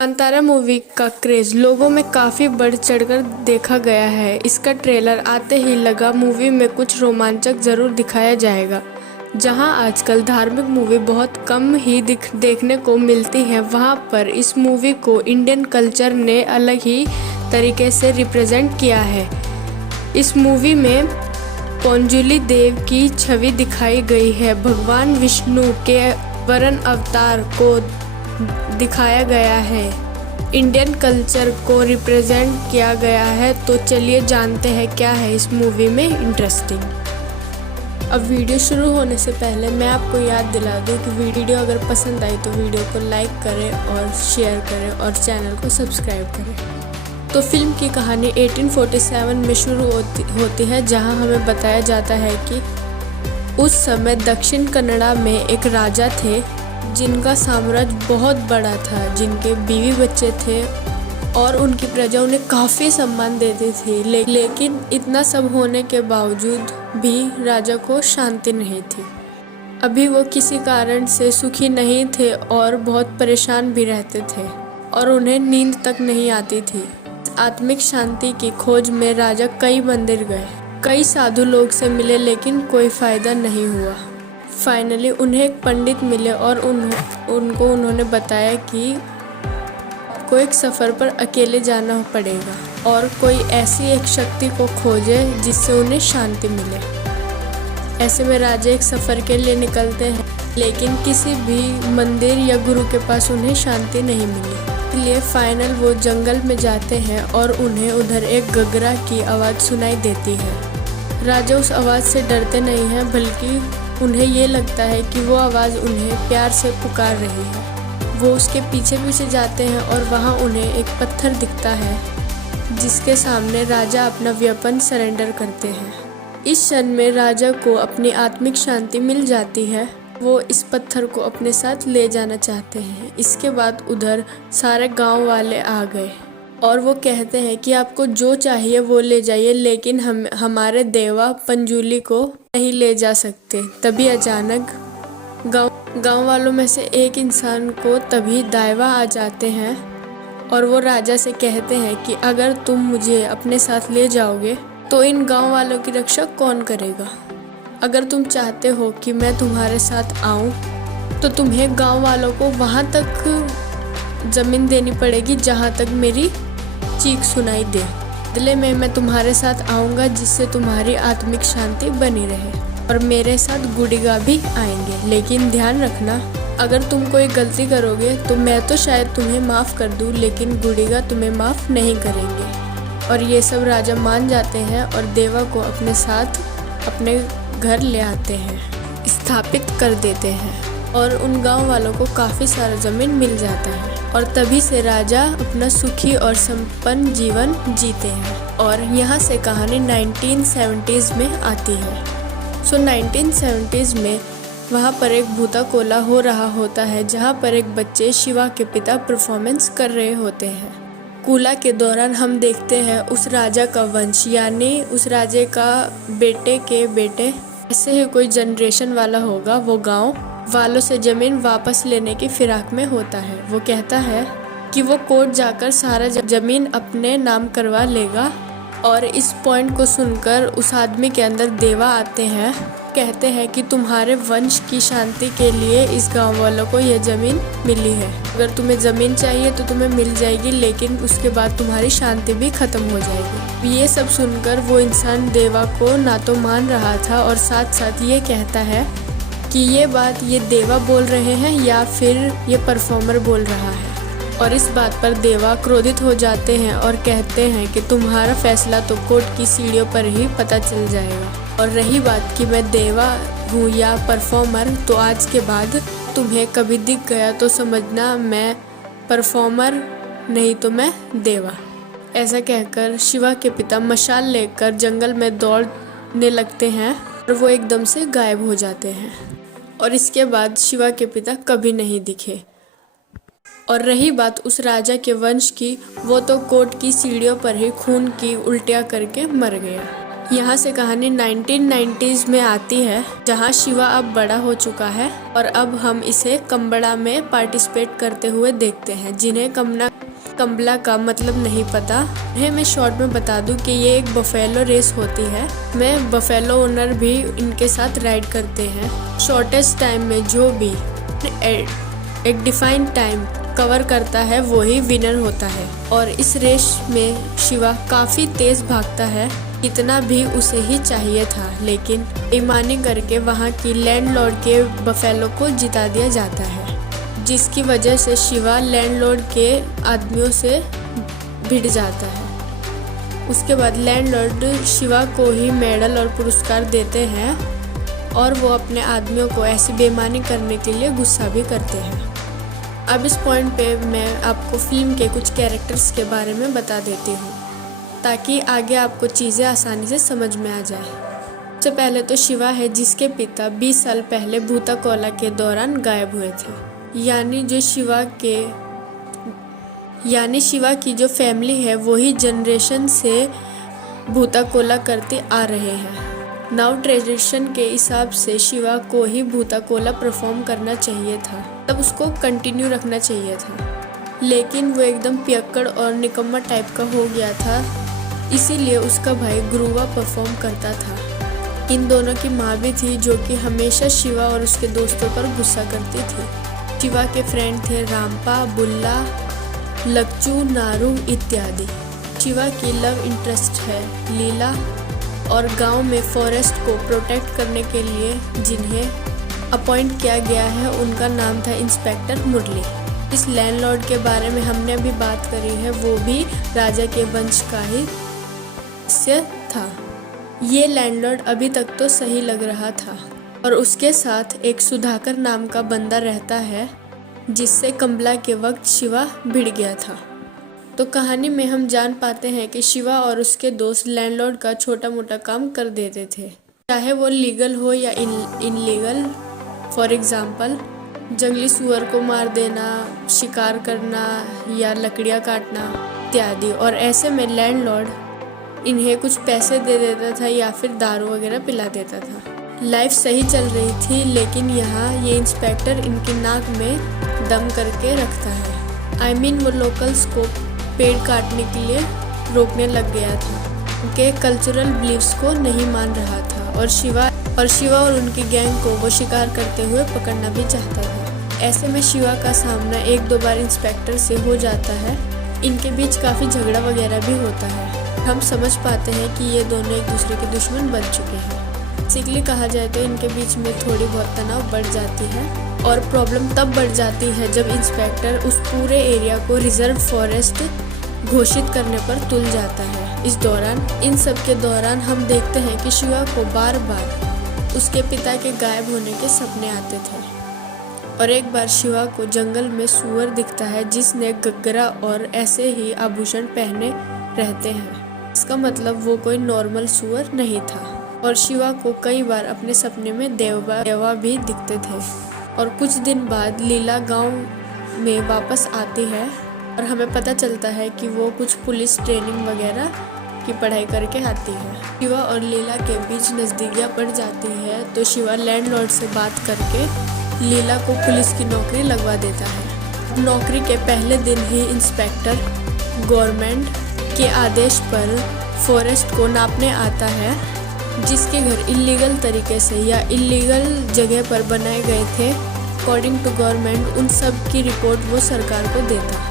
Kantara movie का craze लोगों में काफी बढ़ चढ़कर देखा गया है। इसका ट्रेलर आते ही लगा मूवी में कुछ रोमांचक जरूर दिखाया जाएगा। जहां आजकल धार्मिक मूवी बहुत कम ही देखने को मिलती है, वहां पर इस मूवी को इंडियन कल्चर ने अलग ही तरीके से रिप्रेजेंट किया है। इस मूवी में पंजुली देव की छवि दिखाई गई है। भगवान विष्णु के वरण अवतार को दिखाया गया है। इंडियन कल्चर को रिप्रेजेंट किया गया है। तो चलिए जानते हैं क्या है इस मूवी में इंटरेस्टिंग। अब वीडियो शुरू होने से पहले मैं आपको याद दिला दूं कि वीडियो अगर पसंद आई तो वीडियो को लाइक करें और शेयर करें और चैनल को सब्सक्राइब करें। तो फिल्म की कहानी 1847 में शुरू होती है, जहां हमें बताया जाता है कि उस समय दक्षिण कन्नड़ा में एक राजा थे जिनका साम्राज्य बहुत बड़ा था, जिनके बीवी बच्चे थे और उनकी प्रजा उन्हें काफ़ी सम्मान देती थी। लेकिन इतना सब होने के बावजूद भी राजा को शांति नहीं थी। अभी वो किसी कारण से सुखी नहीं थे और बहुत परेशान भी रहते थे और उन्हें नींद तक नहीं आती थी। आत्मिक शांति की खोज में राजा कई मंदिर गए, कई साधु लोग से मिले, लेकिन कोई फायदा नहीं हुआ। फाइनली उन्हें एक पंडित मिले और उन्होंने बताया कि आपको एक सफ़र पर अकेले जाना पड़ेगा और कोई ऐसी एक शक्ति को खोजे जिससे उन्हें शांति मिले। ऐसे में राजा एक सफ़र के लिए निकलते हैं, लेकिन किसी भी मंदिर या गुरु के पास उन्हें शांति नहीं मिली। इसलिए फाइनल वो जंगल में जाते हैं और उन्हें उधर एक गगरा की आवाज़ सुनाई देती है। राजा उस आवाज़ से डरते नहीं हैं, बल्कि उन्हें ये लगता है कि वो आवाज़ उन्हें प्यार से पुकार रही है। वो उसके पीछे पीछे जाते हैं और वहाँ उन्हें एक पत्थर दिखता है, जिसके सामने राजा अपना वेपन सरेंडर करते हैं। इस क्षण में राजा को अपनी आत्मिक शांति मिल जाती है। वो इस पत्थर को अपने साथ ले जाना चाहते हैं। इसके बाद उधर सारे गांव वाले आ गए और वो कहते हैं कि आपको जो चाहिए वो ले जाइए, लेकिन हमारे देवा पंजुली को नहीं ले जा सकते। तभी अचानक गांव वालों में से एक इंसान को तभी दायवा आ जाते हैं और वो राजा से कहते हैं कि अगर तुम मुझे अपने साथ ले जाओगे तो इन गांव वालों की रक्षा कौन करेगा। अगर तुम चाहते हो कि मैं तुम्हारे साथ आऊं तो तुम्हें गांव वालों को वहां तक ज़मीन देनी पड़ेगी जहां तक मेरी चीख सुनाई दे। बदले में मैं तुम्हारे साथ आऊँगा, जिससे तुम्हारी आत्मिक शांति बनी रहे, और मेरे साथ गुडिगा भी आएंगे। लेकिन ध्यान रखना, अगर तुम कोई गलती करोगे तो मैं तो शायद तुम्हें माफ़ कर दूँ, लेकिन गुडिगा तुम्हें माफ़ नहीं करेंगे। और ये सब राजा मान जाते हैं और देवा को अपने साथ अपने घर ले आते हैं, स्थापित कर देते हैं और उन गांव वालों को काफ़ी सारा ज़मीन मिल जाता है। और तभी से राजा अपना सुखी और संपन्न जीवन जीते हैं। और यहाँ से कहानी 1970s में आती है। 1970s में वहाँ पर एक भूता कोला हो रहा होता है, जहाँ पर एक बच्चे शिवा के पिता परफॉर्मेंस कर रहे होते हैं। कूला के दौरान हम देखते हैं उस राजा का वंश, यानी उस राजे का बेटे के बेटे, ऐसे ही कोई जनरेशन वाला होगा, वो गाँव वालों से ज़मीन वापस लेने की फिराक में होता है। वो कहता है कि वो कोर्ट जाकर सारा ज़मीन अपने नाम करवा लेगा। और इस पॉइंट को सुनकर उस आदमी के अंदर देवा आते हैं, कहते हैं कि तुम्हारे वंश की शांति के लिए इस गांव वालों को यह ज़मीन मिली है। अगर तुम्हें ज़मीन चाहिए तो तुम्हें मिल जाएगी, लेकिन उसके बाद तुम्हारी शांति भी ख़त्म हो जाएगी। ये सब सुनकर वो इंसान देवा को ना तो मान रहा था और साथ साथ ये कहता है कि ये बात ये देवा बोल रहे हैं या फिर ये परफॉर्मर बोल रहा है। और इस बात पर देवा क्रोधित हो जाते हैं और कहते हैं कि तुम्हारा फैसला तो कोर्ट की सीढ़ियों पर ही पता चल जाएगा। और रही बात कि मैं देवा हूँ या परफॉर्मर, तो आज के बाद तुम्हें कभी दिख गया तो समझना मैं परफॉर्मर नहीं तो मैं देवा। ऐसा कहकर शिवा के पिता मशाल लेकर जंगल में दौड़ने लगते हैं और वो एकदम से गायब हो जाते हैं। और इसके बाद शिवा के पिता कभी नहीं दिखे। और रही बात उस राजा के वंश की, वो तो कोर्ट की सीढ़ियों पर ही खून की उल्टियाँ करके मर गया। यहाँ से कहानी 1990s में आती है, जहाँ शिवा अब बड़ा हो चुका है और अब हम इसे कंबड़ा में पार्टिसिपेट करते हुए देखते हैं, जिन्हें कंबला का मतलब नहीं पता। मैं शॉर्ट में बता दूं कि ये एक बफेलो रेस होती है। मैं बफेलो ओनर भी इनके साथ राइड करते हैं। शॉर्टेस्ट टाइम में जो भी एक डिफाइंड टाइम कवर करता है वो ही विनर होता है। और इस रेस में शिवा काफ़ी तेज़ भागता है, इतना भी उसे ही चाहिए था, लेकिन बेईमानी करके वहाँ की लैंडलॉर्ड के बफेलो को जिता दिया जाता है, जिसकी वजह से शिवा लैंडलॉर्ड के आदमियों से भिड़ जाता है। उसके बाद लैंडलॉर्ड शिवा को ही मेडल और पुरस्कार देते हैं और वो अपने आदमियों को ऐसी बेईमानी करने के लिए गुस्सा भी करते हैं। अब इस पॉइंट पे मैं आपको फिल्म के कुछ कैरेक्टर्स के बारे में बता देती हूँ, ताकि आगे आपको चीज़ें आसानी से समझ में आ जाए। सबसे पहले तो शिवा है, जिसके पिता 20 साल पहले भूताकोला के दौरान गायब हुए थे। यानी शिवा की जो फैमिली है वही जनरेशन से भूताकोला करते आ रहे हैं। नाउ ट्रेडिशन के हिसाब से शिवा को ही भूताकोला परफॉर्म करना चाहिए था, तब उसको कंटिन्यू रखना चाहिए था, लेकिन वो एकदम पियक्कड़ और निकम्मा टाइप का हो गया था, इसीलिए उसका भाई गुरुवा परफॉर्म करता था। इन दोनों की माँ भी थी, जो कि हमेशा शिवा और उसके दोस्तों पर गुस्सा करती थी। शिवा के फ्रेंड थे रामपा, बुल्ला, लक्चू, नारू इत्यादि। शिवा की लव इंटरेस्ट है लीला, और गांव में फॉरेस्ट को प्रोटेक्ट करने के लिए जिन्हें अपॉइंट किया गया है उनका नाम था इंस्पेक्टर मुरली। इस लैंडलॉर्ड के बारे में हमने अभी बात करी है, वो भी राजा के वंश का ही सदस्य था। ये लैंडलॉर्ड अभी तक तो सही लग रहा था, और उसके साथ एक सुधाकर नाम का बंदा रहता है, जिससे कंबला के वक्त शिवा भिड़ गया था। तो कहानी में हम जान पाते हैं कि शिवा और उसके दोस्त लैंडलॉर्ड का छोटा मोटा काम कर देते थे, चाहे वो लीगल हो या इनलीगल। फॉर एग्जाम्पल, जंगली सुअर को मार देना, शिकार करना या लकड़ियाँ काटना इत्यादि। और ऐसे में लैंडलॉर्ड इन्हें कुछ पैसे दे देता था या फिर दारू वगैरह पिला देता था। लाइफ सही चल रही थी, लेकिन यहाँ ये इंस्पेक्टर इनकी नाक में दम करके रखता है। वो लोकल्स को पेड़ काटने के लिए रोकने लग गया था, उनके कल्चरल बिलीव्स को नहीं मान रहा था, और शिवा और उनकी गैंग को वो शिकार करते हुए पकड़ना भी चाहता था। ऐसे में शिवा का सामना 1-2 बार इंस्पेक्टर से हो जाता है। इनके बीच काफ़ी झगड़ा वगैरह भी होता है। हम समझ पाते हैं कि ये दोनों एक दूसरे के दुश्मन बन चुके हैं। बेसिकली कहा जाए तो इनके बीच में थोड़ी बहुत तनाव बढ़ जाती है, और प्रॉब्लम तब बढ़ जाती है जब इंस्पेक्टर उस पूरे एरिया को रिजर्व फॉरेस्ट घोषित करने पर तुल जाता है। इन सब के दौरान हम देखते हैं कि शिवा को बार बार उसके पिता के गायब होने के सपने आते थे, और एक बार शिवा को जंगल में सुअर दिखता है जिसने गगरा और ऐसे ही आभूषण पहने रहते हैं। इसका मतलब वो कोई नॉर्मल सुअर नहीं था। और शिवा को कई बार अपने सपने में देवा भी दिखते थे। और कुछ दिन बाद लीला गांव में वापस आती है, और हमें पता चलता है कि वो कुछ पुलिस ट्रेनिंग वगैरह की पढ़ाई करके आती है। शिवा और लीला के बीच नज़दीकियाँ बढ़ जाती है, तो शिवा लैंडलॉर्ड से बात करके लीला को पुलिस की नौकरी लगवा देता है। नौकरी के पहले दिन ही इंस्पेक्टर गवर्नमेंट के आदेश पर फॉरेस्ट को नापने आता है, जिसके घर इलीगल तरीके से या इलीगल जगह पर बनाए गए थे। अकॉर्डिंग टू गवर्नमेंट उन सब की रिपोर्ट वो सरकार को देता।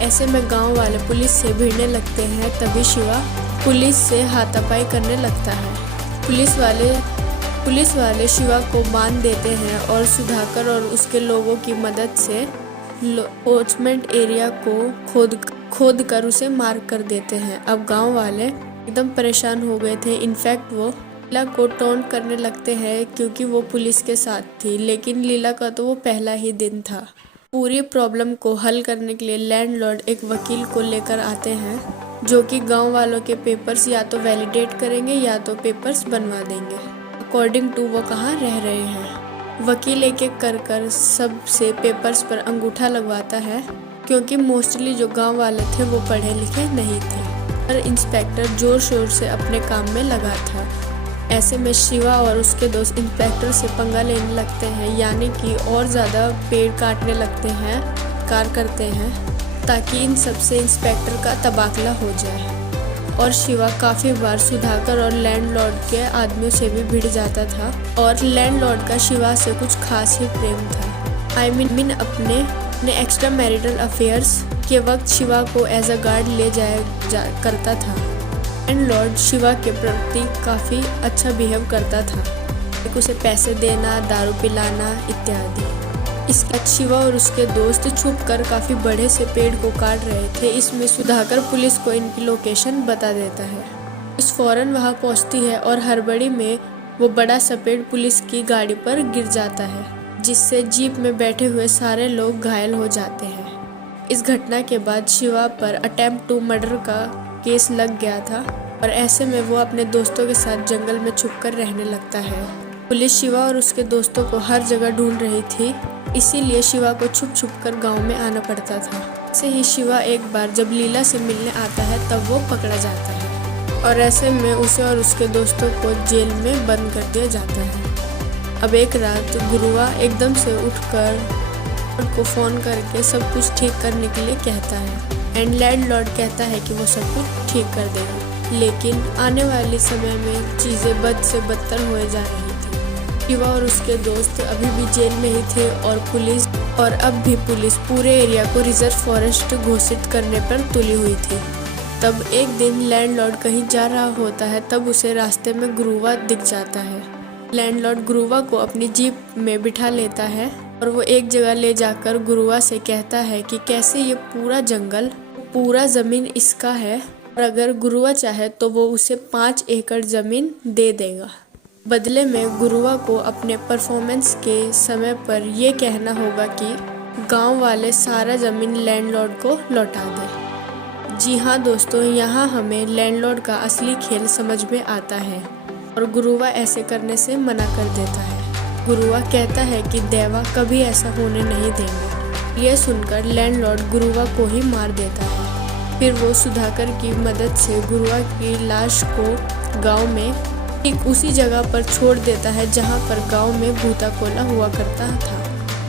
ऐसे में गांव वाले पुलिस से भिड़ने लगते हैं, तभी शिवा पुलिस से हाथापाई करने लगता है। पुलिस वाले शिवा को बांध देते हैं और सुधाकर और उसके लोगों की मदद से पोचमेंट एरिया को खोद कर उसे मार कर देते हैं। अब गांव वाले एकदम परेशान हो गए थे। इनफैक्ट वो लीला को टॉन्ट करने लगते हैं, क्योंकि वो पुलिस के साथ थी, लेकिन लीला का तो वो पहला ही दिन था। पूरी प्रॉब्लम को हल करने के लिए लैंडलॉर्ड एक वकील को लेकर आते हैं, जो कि गांव वालों के पेपर्स या तो वैलिडेट करेंगे या तो पेपर्स बनवा देंगे अकॉर्डिंग टू वो कहाँ रह रहे हैं। वकील एक एक कर सबसे पेपर्स पर अंगूठा लगवाता है, क्योंकि मोस्टली जो गांव वाले थे वो पढ़े लिखे नहीं थे। पर इंस्पेक्टर जोर शोर से अपने काम में लगा था। ऐसे में शिवा और उसके दोस्त इंस्पेक्टर से पंगा लेने लगते हैं, यानी कि और ज़्यादा पेड़ काटने लगते हैं, कार करते हैं, ताकि इन सब से इंस्पेक्टर का तबादला हो जाए। और शिवा काफ़ी बार सुधाकर और लैंडलॉर्ड के आदमियों से भी भिड़ जाता था, और लैंडलॉर्ड का शिवा से कुछ खास ही प्रेम था। आई मीन अपने एक्स्ट्रा मैरिटल अफेयर्स के वक्त शिवा को एज अ गार्ड ले जाया करता था। लैंडलॉर्ड शिवा के प्रति काफ़ी अच्छा बिहेव करता था, उसे पैसे देना, दारू पिलाना इत्यादि। इसके बाद शिवा और उसके दोस्त छुपकर काफ़ी बड़े से पेड़ को काट रहे थे। इसमें सुधाकर पुलिस को इनकी लोकेशन बता देता है। पुलिस फौरन वहां पहुंचती है और हड़बड़ी में वो बड़ा सा पेड़ पुलिस की गाड़ी पर गिर जाता है, जिससे जीप में बैठे हुए सारे लोग घायल हो जाते हैं। इस घटना के बाद शिवा पर अटेम्प्ट टू मर्डर का केस लग गया था, और ऐसे में वो अपने दोस्तों के साथ जंगल में छुपकर रहने लगता है। पुलिस शिवा और उसके दोस्तों को हर जगह ढूंढ रही थी, इसीलिए शिवा को छुप छुप कर गाँव में आना पड़ता था। ऐसे ही शिवा एक बार जब लीला से मिलने आता है तब वो पकड़ा जाता है, और ऐसे में उसे और उसके दोस्तों को जेल में बंद कर दिया जाता है। अब एक रात गुरुआ एकदम से उठकर को फ़ोन करके सब कुछ ठीक करने के लिए कहता है, एंड लैंडलॉर्ड कहता है कि वो सब कुछ ठीक कर देगा। लेकिन आने वाले समय में चीज़ें बद से बदतर हो जा रही थी। शिवा और उसके दोस्त अभी भी जेल में ही थे, और अब भी पुलिस पूरे एरिया को रिजर्व फॉरेस्ट घोषित करने पर तुली हुई थी। तब एक दिन लैंडलॉर्ड कहीं जा रहा होता है, तब उसे रास्ते में गुरुआ दिख जाता है। लैंडलॉर्ड गुरुआ को अपनी जीप में बिठा लेता है, और वो एक जगह ले जाकर गुरुआ से कहता है कि कैसे ये पूरा जंगल, पूरा ज़मीन इसका है, और अगर गुरुआ चाहे तो वो उसे 5 एकड़ ज़मीन दे देगा। बदले में गुरुआ को अपने परफॉर्मेंस के समय पर यह कहना होगा कि गांव वाले सारा ज़मीन लैंडलॉर्ड को लौटा दे। जी हाँ दोस्तों, यहाँ हमें लैंडलॉर्ड का असली खेल समझ में आता है, और गुरुआ ऐसे करने से मना कर देता है। गुरुआ कहता है कि देवा कभी ऐसा होने नहीं देंगे। यह सुनकर लैंडलॉर्ड गुरुआ को ही मार देता है। फिर वो सुधाकर की मदद से गुरुआ की लाश को गांव में ठीक उसी जगह पर छोड़ देता है जहां पर गांव में भूताकोला हुआ करता था।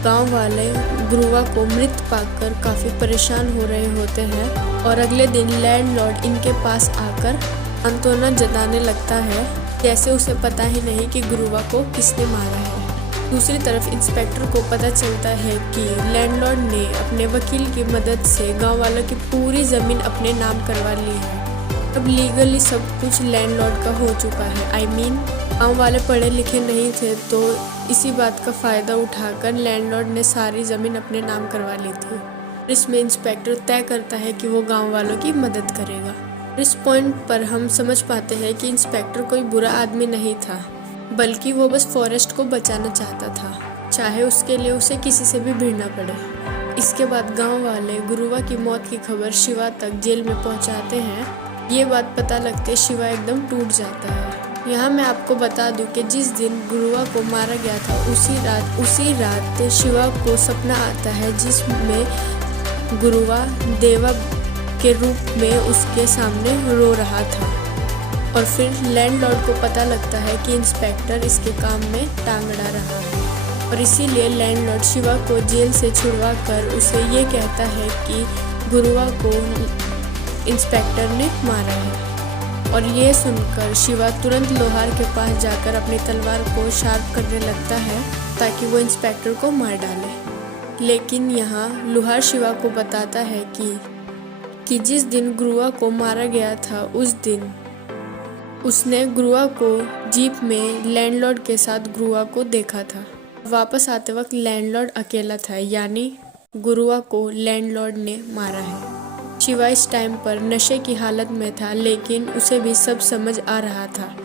गांव वाले गुरुआ को मृत पाकर काफ़ी परेशान हो रहे होते हैं, और अगले दिन लैंडलॉर्ड इनके पास आकर सांत्वना जताने लगता है, जैसे उसे पता ही नहीं कि गुरुआ को किसने मारा है। दूसरी तरफ इंस्पेक्टर को पता चलता है कि लैंडलॉर्ड ने अपने वकील की मदद से गाँव वालों की पूरी ज़मीन अपने नाम करवा ली है। अब लीगली सब कुछ लैंडलॉर्ड का हो चुका है। आई मीन गाँव वाले पढ़े लिखे नहीं थे, तो इसी बात का फ़ायदा उठाकर लैंडलॉर्ड ने सारी ज़मीन अपने नाम करवा ली थी। इसमें इंस्पेक्टर तय करता है कि वो गाँव वालों की मदद करेगा। इस पॉइंट पर हम समझ पाते हैं कि इंस्पेक्टर कोई बुरा आदमी नहीं था, बल्कि वो बस फॉरेस्ट को बचाना चाहता था, चाहे उसके लिए उसे किसी से भी भिड़ना पड़े। इसके बाद गाँव वाले गुरुआ की मौत की खबर शिवा तक जेल में पहुँचाते हैं। ये बात पता लगते शिवा एकदम टूट जाता है। यहाँ मैं आपको बता दूं कि जिस दिन गुरुआ को मारा गया था उसी रात शिवा को सपना आता है, जिसमें गुरुआ देवा के रूप में उसके सामने रो रहा था। और फिर लैंडलॉर्ड को पता लगता है कि इंस्पेक्टर इसके काम में टांग अड़ा रहा है, और इसीलिए लैंडलॉर्ड शिवा को जेल से छुड़वा कर उसे ये कहता है कि गुरुआ को इंस्पेक्टर ने मारा है। और ये सुनकर शिवा तुरंत लोहार के पास जाकर अपनी तलवार को शार्प करने लगता है, ताकि वो इंस्पेक्टर को मार डाले। लेकिन यहाँ लोहार शिवा को बताता है कि जिस दिन गुरुआ को मारा गया था, उस दिन उसने गुरुआ को जीप में लैंडलॉर्ड के साथ गुरुआ को देखा था। वापस आते वक्त लैंडलॉर्ड अकेला था, यानी गुरुआ को लैंडलॉर्ड ने मारा है। शिवा इस टाइम पर नशे की हालत में था, लेकिन उसे भी सब समझ आ रहा था,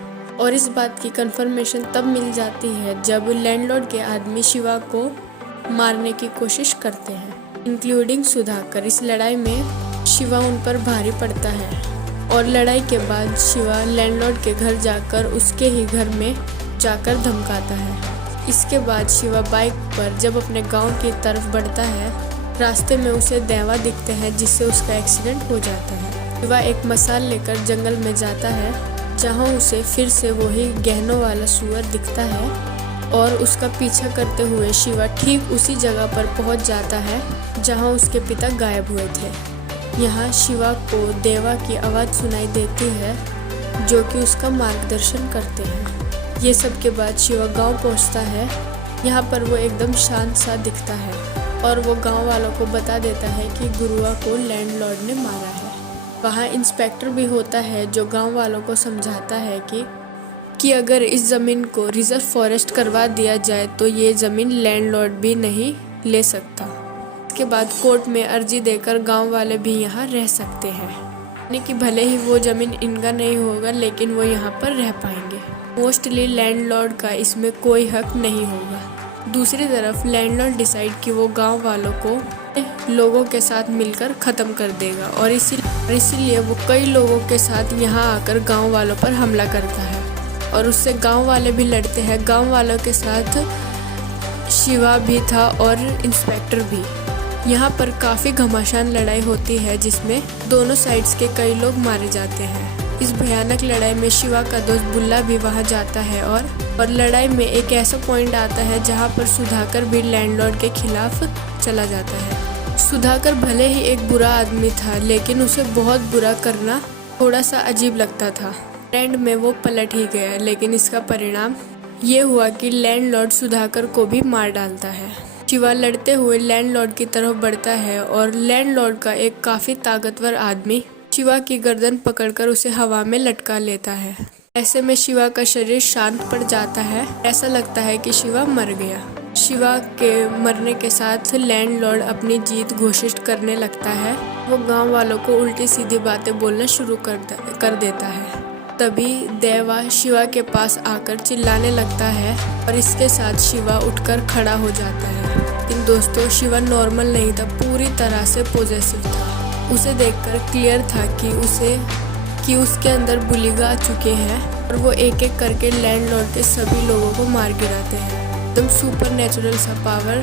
और इस बात की कंफर्मेशन तब मिल जाती है जब लैंडलॉर्ड के आदमी शिवा को मारने की कोशिश करते हैं, इंक्लूडिंग सुधाकर। इस लड़ाई में शिवा उन पर भारी पड़ता है, और लड़ाई के बाद शिवा लैंडलॉर्ड के घर जाकर उसके ही घर में जाकर धमकाता है। इसके बाद शिवा बाइक पर जब अपने गाँव की तरफ बढ़ता है, रास्ते में उसे देवा दिखते हैं, जिससे उसका एक्सीडेंट हो जाता है। शिवा एक मसाल लेकर जंगल में जाता है, जहाँ उसे फिर से वही गहनों वाला सुअर दिखता है और उसका पीछा करते हुए शिवा ठीक उसी जगह पर पहुंच जाता है जहां उसके पिता गायब हुए थे। यहाँ शिवा को देवा की आवाज़ सुनाई देती है जो कि उसका मार्गदर्शन करते हैं। ये सब के बाद शिवा गांव पहुंचता है। यहाँ पर वो एकदम शांत सा दिखता है और वो गांव वालों को बता देता है कि गुरुआ को लैंडलॉर्ड ने मारा है। वहाँ इंस्पेक्टर भी होता है जो गांव वालों को समझाता है कि अगर इस ज़मीन को रिजर्व फॉरेस्ट करवा दिया जाए तो ये ज़मीन लैंडलॉर्ड भी नहीं ले सकता। इसके बाद कोर्ट में अर्जी देकर गांव वाले भी यहाँ रह सकते हैं, यानी कि भले ही वो ज़मीन इनका नहीं होगा लेकिन वो यहाँ पर रह पाएंगे। मोस्टली लैंडलॉर्ड का इसमें कोई हक नहीं होगा। दूसरी तरफ लैंडलॉर्ड डिसाइड कि वो गाँव वालों को लोगों के साथ मिलकर ख़त्म कर देगा और इसीलिए वो कई लोगों के साथ यहाँ आकर गाँव वालों पर हमला करता है और उससे गांव वाले भी लड़ते हैं। गांव वालों के साथ शिवा भी था और इंस्पेक्टर भी। यहाँ पर काफ़ी घमासान लड़ाई होती है जिसमें दोनों साइड्स के कई लोग मारे जाते हैं। इस भयानक लड़ाई में शिवा का दोस्त बुल्ला भी वहाँ जाता है और लड़ाई में एक ऐसा पॉइंट आता है जहाँ पर सुधाकर भी लैंडलॉर्ड के खिलाफ चला जाता है। सुधाकर भले ही एक बुरा आदमी था लेकिन उसे बहुत बुरा करना थोड़ा सा अजीब लगता था। एंड में वो पलट ही गया लेकिन इसका परिणाम ये हुआ कि लैंडलॉर्ड सुधाकर को भी मार डालता है। शिवा लड़ते हुए लैंडलॉर्ड की तरफ बढ़ता है और लैंडलॉर्ड का एक काफ़ी ताकतवर आदमी शिवा की गर्दन पकड़कर उसे हवा में लटका लेता है। ऐसे में शिवा का शरीर शांत पड़ जाता है। ऐसा लगता है कि शिवा मर गया। शिवा के मरने के साथ लैंडलॉर्ड अपनी जीत घोषित करने लगता है। वो गांव वालों को उल्टी सीधी बातें बोलना शुरू कर देता है। तभी देवा शिवा के पास आकर चिल्लाने लगता है और इसके साथ शिवा उठकर खड़ा हो जाता है। लेकिन दोस्तों शिवा नॉर्मल नहीं था, पूरी तरह से पॉजेसिव था। उसे देखकर क्लियर था कि उसके अंदर बुलिगा आ चुके हैं और वो एक एक करके लैंडलॉर्ड के सभी लोगों को मार गिराते हैं, एकदम सुपर नेचुरल सा पावर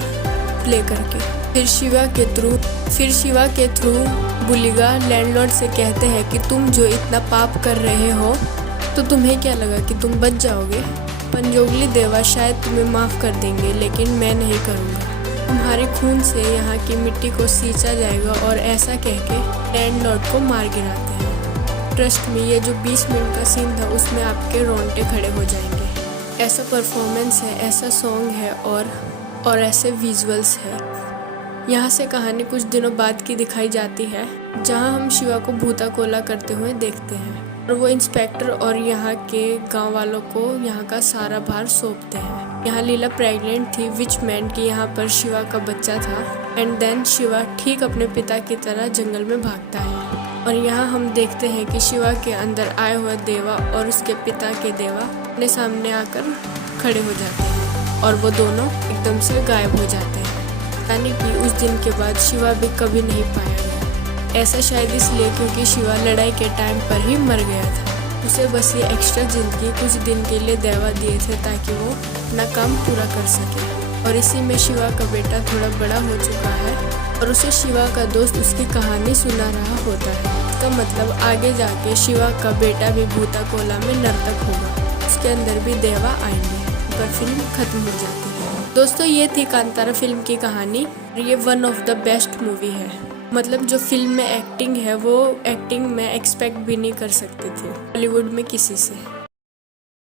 प्ले करके। फिर शिवा के थ्रू बुलिगा लैंडलॉर्ड से कहते हैं कि तुम जो इतना पाप कर रहे हो तो तुम्हें क्या लगा कि तुम बच जाओगे। पंजोगली देवा शायद तुम्हें माफ़ कर देंगे लेकिन मैं नहीं करूँगा। तुम्हारे खून से यहाँ की मिट्टी को सींचा जाएगा और ऐसा कह के लैंडलॉर्ड को मार गिराते हैं। ट्रस्ट में ये जो 20 मिनट का सीन था उसमें आपके रोंगटे खड़े हो जाएंगे। ऐसा परफॉर्मेंस है, ऐसा सॉन्ग है और ऐसे विजुअल्स है। यहाँ से कहानी कुछ दिनों बाद की दिखाई जाती है जहाँ हम शिवा को भूता कोला करते हुए देखते हैं और वो इंस्पेक्टर और यहाँ के गांव वालों को यहाँ का सारा भार सौंपते हैं। यहाँ लीला प्रेग्नेंट थी विच मेंट कि यहाँ पर शिवा का बच्चा था। एंड देन शिवा ठीक अपने पिता की तरह जंगल में भागता है और यहाँ हम देखते हैं कि शिवा के अंदर आए हुए देवा और उसके पिता के देवा अपने सामने आकर खड़े हो जाते हैं और वो दोनों एकदम से गायब हो जाते हैं। यानी कि उस दिन के बाद शिवा भी कभी नहीं पाया गया। ऐसा शायद इसलिए क्योंकि शिवा लड़ाई के टाइम पर ही मर गया था। उसे बस ये एक्स्ट्रा जिंदगी कुछ दिन के लिए देवा दिए थे ताकि वो अपना काम पूरा कर सके। और इसी में शिवा का बेटा थोड़ा बड़ा हो चुका है और उसे शिवा का दोस्त उसकी कहानी सुना रहा होता है। इसका मतलब आगे जाके शिवा का बेटा भी भूता कोला में नर्तक होगा, उसके अंदर भी देवा आएंगे। पर फिल्म खत्म हो जाती है। दोस्तों ये थी कांतारा फिल्म की कहानी। ये one of the best movie है। मतलब जो फिल्म में एक्टिंग है वो एक्टिंग में एक्सपेक्ट भी नहीं कर सकते थे बॉलीवुड में किसी से।